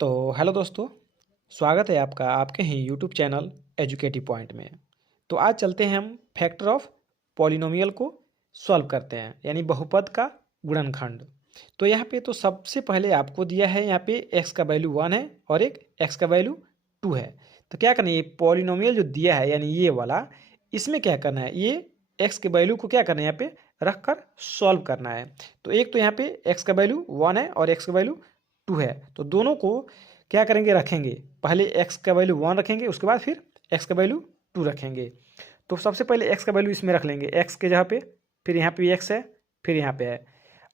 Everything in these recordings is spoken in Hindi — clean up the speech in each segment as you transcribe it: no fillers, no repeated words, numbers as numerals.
तो हेलो दोस्तों, स्वागत है आपका आपके ही यूट्यूब चैनल एजुकेटिव पॉइंट में। तो आज चलते हैं हम फैक्टर ऑफ पॉलिनोमियल को सॉल्व करते हैं, यानी बहुपद का गुणनखंड। तो यहाँ पे तो सबसे पहले आपको दिया है, यहाँ पे x का वैल्यू 1 है और एक x का वैल्यू 2 है। तो क्या करना है, ये पॉलिनोमियल जो दिया है यानी ये वाला, इसमें क्या करना है, ये x के वैल्यू को क्या करना है, यहाँ पे रख कर सॉल्व करना है। तो एक तो यहाँ पे x का वैल्यू 1 है और x का वैल्यू 2 है, तो दोनों को क्या करेंगे, रखेंगे। पहले x का वैल्यू 1 रखेंगे, उसके बाद फिर x का वैल्यू 2 रखेंगे। तो सबसे पहले x का वैल्यू इसमें रख लेंगे, x के जगह पे, फिर यहाँ पे x है, फिर यहाँ पे है।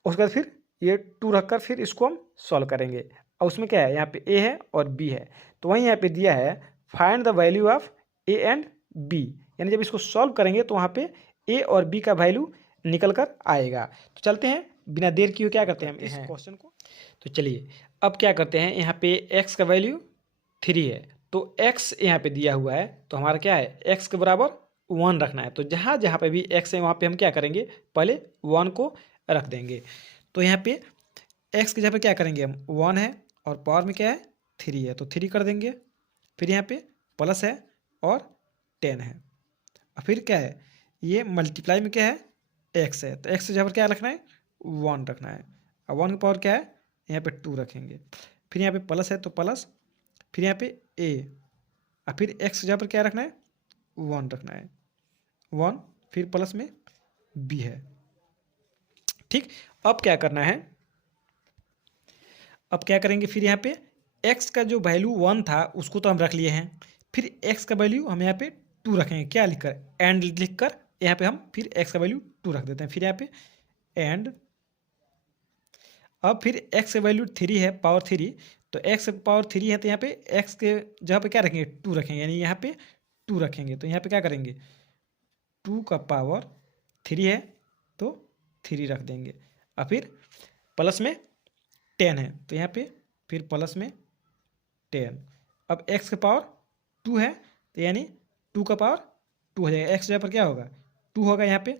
उसके बाद फिर ये 2 रखकर फिर इसको हम सॉल्व करेंगे। और उसमें क्या है, यहाँ पे a है और b है। तो वहीं यहाँ पे दिया है find the value of a and b, यानी जब इसको सॉल्व करेंगे तो वहाँ पे a और b का वैल्यू निकल कर आएगा। तो चलते हैं, बिना देर किए क्या करते हैं हम इस क्वेश्चन को। तो चलिए अब क्या करते हैं, यहाँ पे x का वैल्यू 3 है, तो x यहाँ पे दिया हुआ है, तो हमारा क्या है, x के बराबर 1 रखना है। तो जहाँ जहाँ पे भी x है वहाँ पे हम क्या करेंगे, पहले 1 को रख देंगे। तो यहाँ पे x के जगह पे क्या करेंगे हम, 1 है और पावर में क्या है 3 है, तो 3 कर देंगे। फिर यहाँ पे प्लस है और 10 है, और फिर क्या है, ये मल्टीप्लाई में क्या है x है, तो x के जगह पर क्या रखना है, 1 रखना है। और 1 की पावर क्या है, यहाँ पे 2 रखेंगे। फिर यहाँ पे प्लस है तो प्लस, फिर यहाँ पे a, और फिर x की जगह पर क्या रखना है, 1 रखना है, 1, फिर प्लस में b है। ठीक, अब क्या करना है, अब क्या करेंगे, फिर यहाँ पे x का जो वैल्यू 1 था उसको तो हम रख लिए हैं, फिर x का वैल्यू हम यहाँ पे 2 रखेंगे, क्या लिखकर, एंड लिखकर यहाँ पे हम फिर x का वैल्यू 2 रख देते हैं। फिर यहाँ पे एंड, अब फिर x का वैल्यू 3 है, पावर 3, तो x पावर 3 है, तो यहाँ पे x के जगह पे क्या रखेंगे, 2 रखेंगे, यानी यहाँ पे 2 रखेंगे। तो यहाँ पे क्या करेंगे, 2 का पावर 3 है तो 3 रख देंगे, और फिर प्लस में 10 है, तो यहाँ पे फिर प्लस में 10। अब x का पावर 2 है, तो यानी 2 का पावर 2 हो जाएगा, x जगह पर क्या होगा 2 होगा यहाँ पे,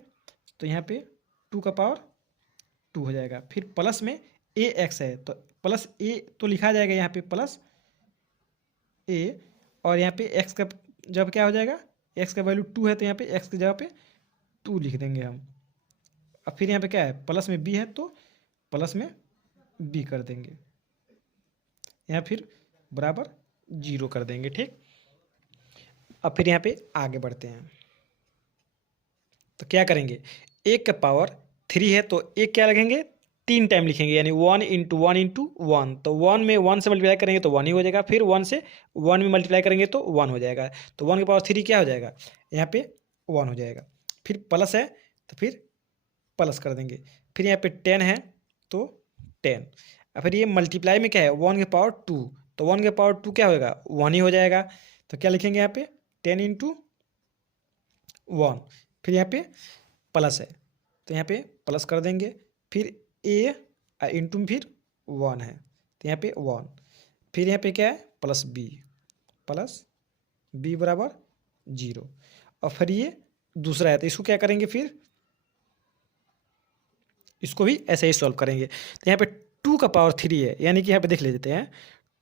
तो यहाँ पे 2 का पावर 2 हो जाएगा। फिर प्लस में ए एक्स है, तो प्लस ए तो लिखा जाएगा यहाँ पे प्लस ए, और यहाँ पे एक्स का जब क्या हो जाएगा, एक्स का वैल्यू 2 है, तो यहाँ पे एक्स की जगह पे 2 लिख देंगे हम। अब फिर यहाँ पे क्या है, प्लस में बी है, तो प्लस में बी कर देंगे, यहाँ फिर बराबर 0 कर देंगे। ठीक, अब फिर यहाँ पे आगे बढ़ते हैं। तो क्या करेंगे, एक का पावर 3 है, तो एक क्या लगेंगे, 3 टाइम लिखेंगे, यानी 1 इंटू 1 इंटू 1। तो 1 में 1 से मल्टीप्लाई करेंगे तो 1 ही हो जाएगा, फिर 1 से 1 में मल्टीप्लाई करेंगे तो 1 हो जाएगा। तो 1 की पावर 3 क्या हो जाएगा, यहाँ पे 1 हो जाएगा। फिर प्लस है तो फिर प्लस कर देंगे, फिर यहाँ पे 10 है तो 10, और फिर ये मल्टीप्लाई में क्या है, 1 की पावर 2, तो 1 की पावर 2 क्या होगा, 1 ही हो जाएगा। तो क्या लिखेंगे यहाँ पे, 10 इंटू 1, फिर यहाँ पे प्लस है, तो यहाँ पे प्लस कर देंगे, फिर ए इंटू फिर 1 है, तो यहाँ पे 1, फिर यहाँ पे क्या है प्लस बी बराबर 0। और फिर ये दूसरा है, तो इसको क्या करेंगे, फिर इसको भी ऐसे ही सॉल्व करेंगे। तो यहाँ पे 2 का पावर 3 है, यानी कि यहाँ पे देख लेते हैं,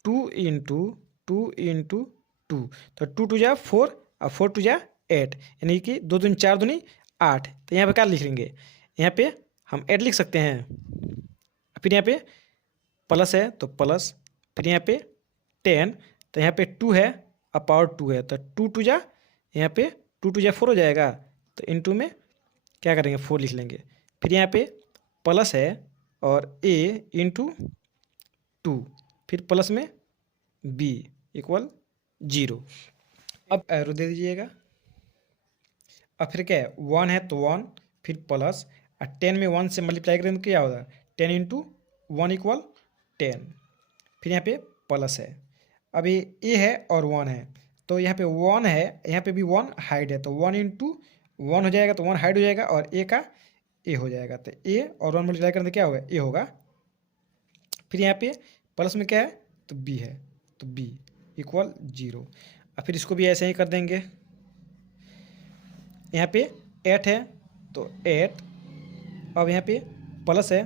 2 इंटू 2, तो 2 टू जा 4 और 4 टू जा 8, यानी कि 2 दूनी 4 दूनी 8। तो यहाँ पे क्या लिख लेंगे, यहाँ पे हम 8 लिख सकते हैं। फिर यहाँ पे प्लस है तो प्लस, फिर यहाँ पे 10, तो यहाँ पे 2 है और पावर 2 है, तो 2 टू जा, यहाँ पे 2 टू जा 4 हो जाएगा, तो इंटू में क्या करेंगे 4 लिख लेंगे। फिर यहाँ पे प्लस है और a इंटू 2, फिर प्लस में b इक्वल 0। अब एरो दे दीजिएगा, अब फिर क्या है 1 है तो 1, फिर प्लस, और 10 में 1 से मल्टीप्लाई करेंगे तो क्या होगा, 10 इंटू 1 इक्वल 10, फिर यहाँ पे प्लस है। अब ये ए है और 1 है, तो यहाँ पे 1 है, यहाँ पे भी 1 हाइड है, तो 1 इंटू 1 हो जाएगा, तो 1 हाइड हो जाएगा और ए का ए हो जाएगा, तो ए और 1 मल्टीप्लाई करने क्या होगा, ए होगा। फिर यहाँ पे प्लस में क्या है, तो बी है, तो बी इक्वल 0, और फिर इसको भी ऐसे ही कर देंगे। यहाँ पे 8 है तो 8, अब यहाँ पे प्लस है,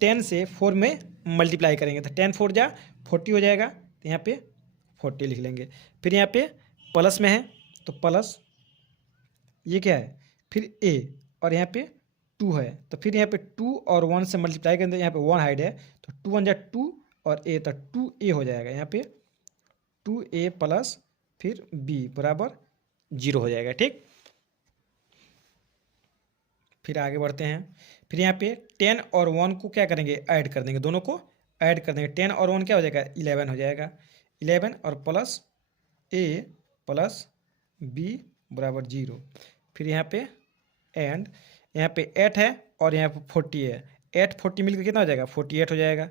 10 से 4 में मल्टीप्लाई करेंगे, तो 10 4 जा 40 हो जाएगा, तो यहाँ पे 40 लिख लेंगे। फिर यहाँ पे प्लस में है तो प्लस, ये क्या है, फिर ए, और यहाँ पे 2 है, तो फिर यहाँ पे 2 और 1 से मल्टीप्लाई करेंगे, यहाँ पे 1 हाइड है, तो 2 1 जा 2 और ए, तो 2a हो जाएगा। यहाँ पे 2a प्लस फिर b बराबर 0 हो जाएगा। ठीक, फिर आगे बढ़ते हैं। फिर यहाँ पे 10 और 1 को क्या करेंगे, ऐड कर देंगे, दोनों को ऐड कर देंगे। 10 और 1 क्या हो जाएगा, 11 हो जाएगा। 11 और प्लस a प्लस b बराबर 0। फिर यहाँ पे एंड, यहाँ पे 8 है और यहाँ पे 40 है, 8 40 मिलकर कितना हो जाएगा, 48 हो जाएगा।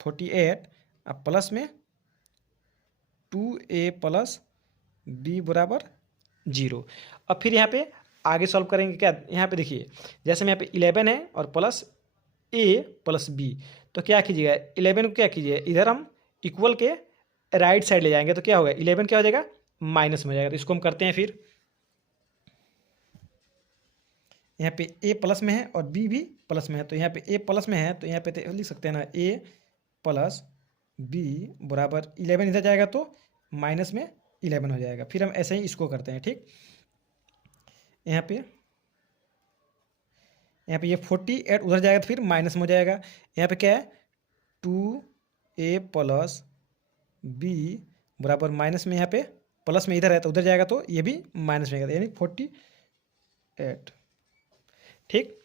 48 अब प्लस में 2a प्लस b बराबर 0। अब फिर यहाँ पे आगे सॉल्व करेंगे क्या, यहाँ पे देखिए, जैसे में यहाँ पे 11 है और प्लस a प्लस b, तो क्या कीजिएगा, 11 को क्या कीजिए, इधर हम इक्वल के राइट साइड ले जाएंगे, तो क्या होगा, 11 क्या हो जाएगा, माइनस में हो जाएगा। तो इसको हम करते हैं। फिर यहाँ पे a प्लस में है और b भी प्लस में है, तो यहाँ पे a प्लस में है, तो यहाँ पे लिख सकते हैं ना, a प्लस b बराबर 11, इधर जाएगा तो माइनस में 11 हो जाएगा। फिर हम ऐसे ही इसको करते हैं। ठीक, यहाँ पे ये 48 उधर जाएगा तो फिर माइनस में हो जाएगा। यहाँ पे क्या है, 2a प्लस b बराबर माइनस में, यहाँ पे प्लस में इधर है तो उधर जाएगा तो ये भी माइनस में आएगा, यानी 48। ठीक,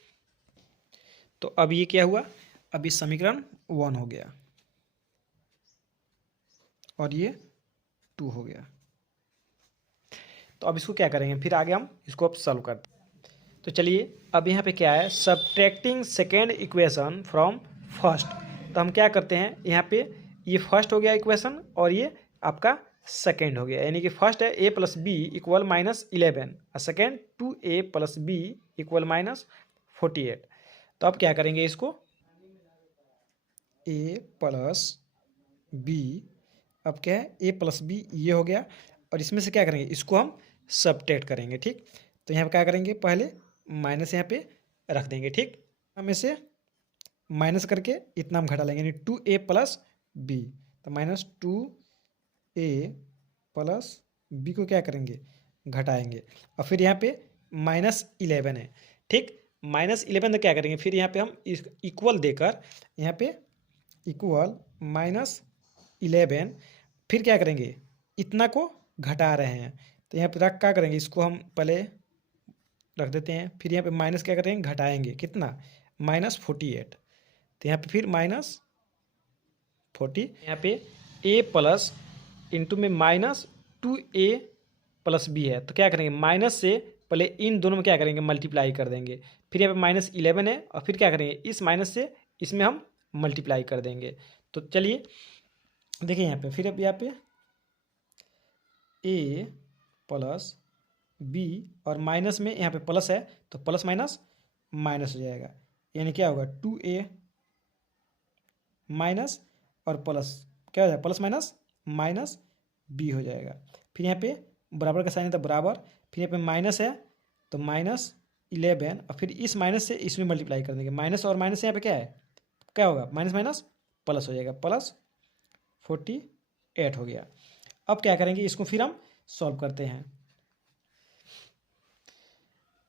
तो अब ये क्या हुआ, अब इस समीकरण 1 हो गया और ये 2 हो गया। तो अब इसको क्या करेंगे, फिर आगे हम इसको अब सॉल्व करते हैं। तो चलिए, अब यहाँ पे क्या है, subtracting second equation from first. तो हम क्या करते हैं, यहाँ पे ये फर्स्ट हो गया इक्वेशन और ये आपका सेकेंड हो गया, यानी कि फर्स्ट है a प्लस बी इक्वल -11 और second 2a plus B equal -48। तो अब क्या करेंगे, इसको a प्लस बी, अब क्या है, a प्लस बी ये हो गया, और इसमें से क्या करेंगे, इसको हम सब्ट्रैक्ट करेंगे। ठीक, तो यहाँ पे क्या करेंगे, पहले माइनस यहाँ पे रख देंगे। ठीक, हम इसे माइनस करके इतना हम घटा लेंगे, यानी 2a प्लस बी, तो -2a प्लस बी को क्या करेंगे, घटाएंगे, और फिर यहाँ पे -11 है। ठीक, -11 तो क्या करेंगे, फिर यहाँ पे हम इक्वल देकर, यहाँ पे इक्वल -11, फिर क्या करेंगे, इतना को घटा रहे हैं, तो यहाँ पे रख क्या करेंगे, इसको हम पहले रख देते हैं। फिर यहाँ पे माइनस क्या करेंगे, घटाएंगे, कितना, -48, तो यहाँ पे फिर -40, यहाँ पे a प्लस इंटू में -2a प्लस b है, तो क्या करेंगे, माइनस से पहले इन दोनों में क्या करेंगे, मल्टीप्लाई कर देंगे। फिर यहाँ पे -11 है और फिर क्या करेंगे, इस माइनस से इसमें हम मल्टीप्लाई कर देंगे। तो चलिए देखिए, यहाँ पे फिर अब यहाँ पे a प्लस बी और माइनस में यहाँ पे प्लस है, तो प्लस माइनस माइनस हो जाएगा, यानी क्या होगा, 2a माइनस और प्लस क्या हो जाएगा, प्लस माइनस माइनस b हो जाएगा। फिर यहाँ पे बराबर का साइन है तो बराबर, फिर यहाँ पे माइनस है तो -11, और फिर इस माइनस से इसमें मल्टीप्लाई कर देंगे, माइनस और माइनस यहाँ पे क्या है, क्या होगा, माइनस माइनस प्लस हो जाएगा, +48 हो गया। अब क्या करेंगे, इसको फिर हम सॉल्व करते हैं।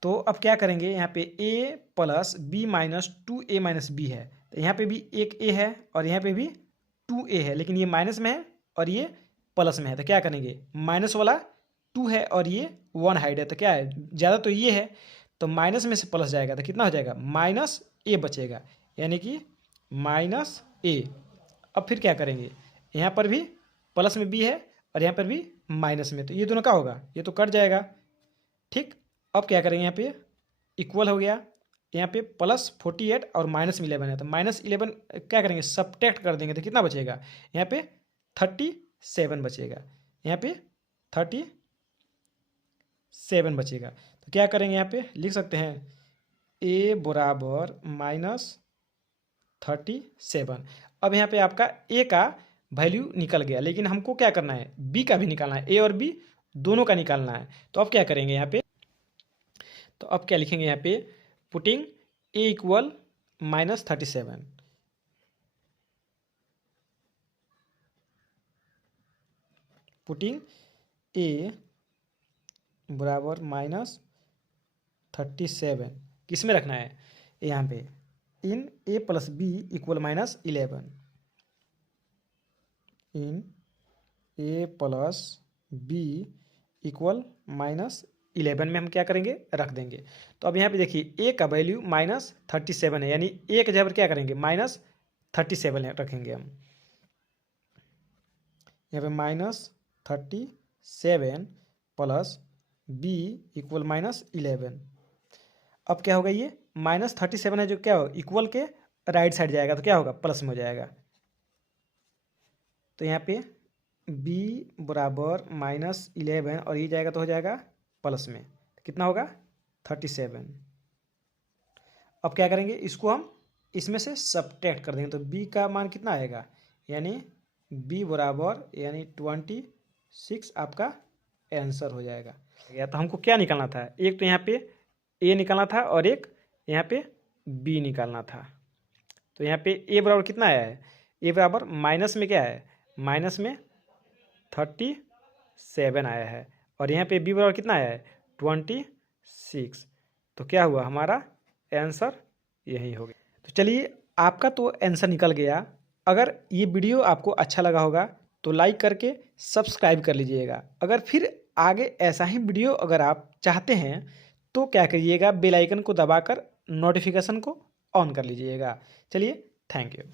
तो अब क्या करेंगे, यहाँ पे a plus B minus 2a minus B है, तो यहाँ पे भी एक a है और यहाँ पे भी 2a है, लेकिन ये माइनस में है और ये प्लस में है, तो क्या करेंगे, माइनस वाला 2 है और ये 1 हाइड है, तो क्या है, ज़्यादा तो ये है, तो माइनस में से प्लस जाएगा तो कितना हो जाएगा, -a बचेगा, यानी कि -a। अब फिर क्या करेंगे, यहाँ पर भी प्लस में b है और यहाँ पर भी माइनस में, तो ये दोनों का होगा, ये तो कट जाएगा। ठीक, अब क्या करेंगे, यहाँ पे इक्वल हो गया, यहाँ पे +48 और -11 है, तो -11 क्या करेंगे, सब्ट्रैक्ट कर देंगे, तो कितना बचेगा, यहाँ पे 37 बचेगा, यहाँ पे 37 बचेगा। तो क्या करेंगे, यहाँ पे लिख सकते हैं a बराबर -37। अब यहाँ पे आपका a का वैल्यू निकल गया, लेकिन हमको क्या करना है, b का भी निकालना है, a और b दोनों का निकालना है। तो अब क्या करेंगे यहाँ पे, तो अब क्या लिखेंगे, यहाँ पे putting a equal -37, putting a बराबर -37 किस में रखना है यहाँ पे, इन ए प्लस बी इक्वल -11, इन ए प्लस बी इक्वल -11 में हम क्या करेंगे, रख देंगे। तो अब यहाँ पे देखिए ए का वैल्यू -37 है, यानी ए के जगह क्या करेंगे -37 रखेंगे हम। यहाँ पे -37 प्लस बी इक्वल -11। अब क्या होगा, ये -37 है जो क्या होगा इक्वल के राइट साइड जाएगा तो क्या होगा प्लस में हो जाएगा। तो यहाँ पे b बराबर -11 और ये जाएगा तो हो जाएगा प्लस में, कितना होगा 37। अब क्या करेंगे, इसको हम इसमें से सब्ट्रैक्ट कर देंगे तो b का मान कितना आएगा, यानी b बराबर यानी 26 आपका आंसर हो जाएगा। तो हमको क्या निकालना था, एक तो यहाँ पे a निकालना था और एक यहाँ पे b निकालना था। तो यहाँ पे a बराबर कितना आया है, a बराबर माइनस में क्या है, माइनस में 37 आया है और यहाँ पे b बराबर कितना आया है 26। तो क्या हुआ, हमारा आंसर यही हो गया। तो चलिए आपका तो आंसर निकल गया। अगर ये वीडियो आपको अच्छा लगा होगा तो लाइक करके सब्सक्राइब कर लीजिएगा। अगर फिर आगे ऐसा ही वीडियो अगर आप चाहते हैं तो क्या करिएगा, बेल आइकन को दबाकर नोटिफिकेशन को ऑन कर लीजिएगा। चलिए, थैंक यू।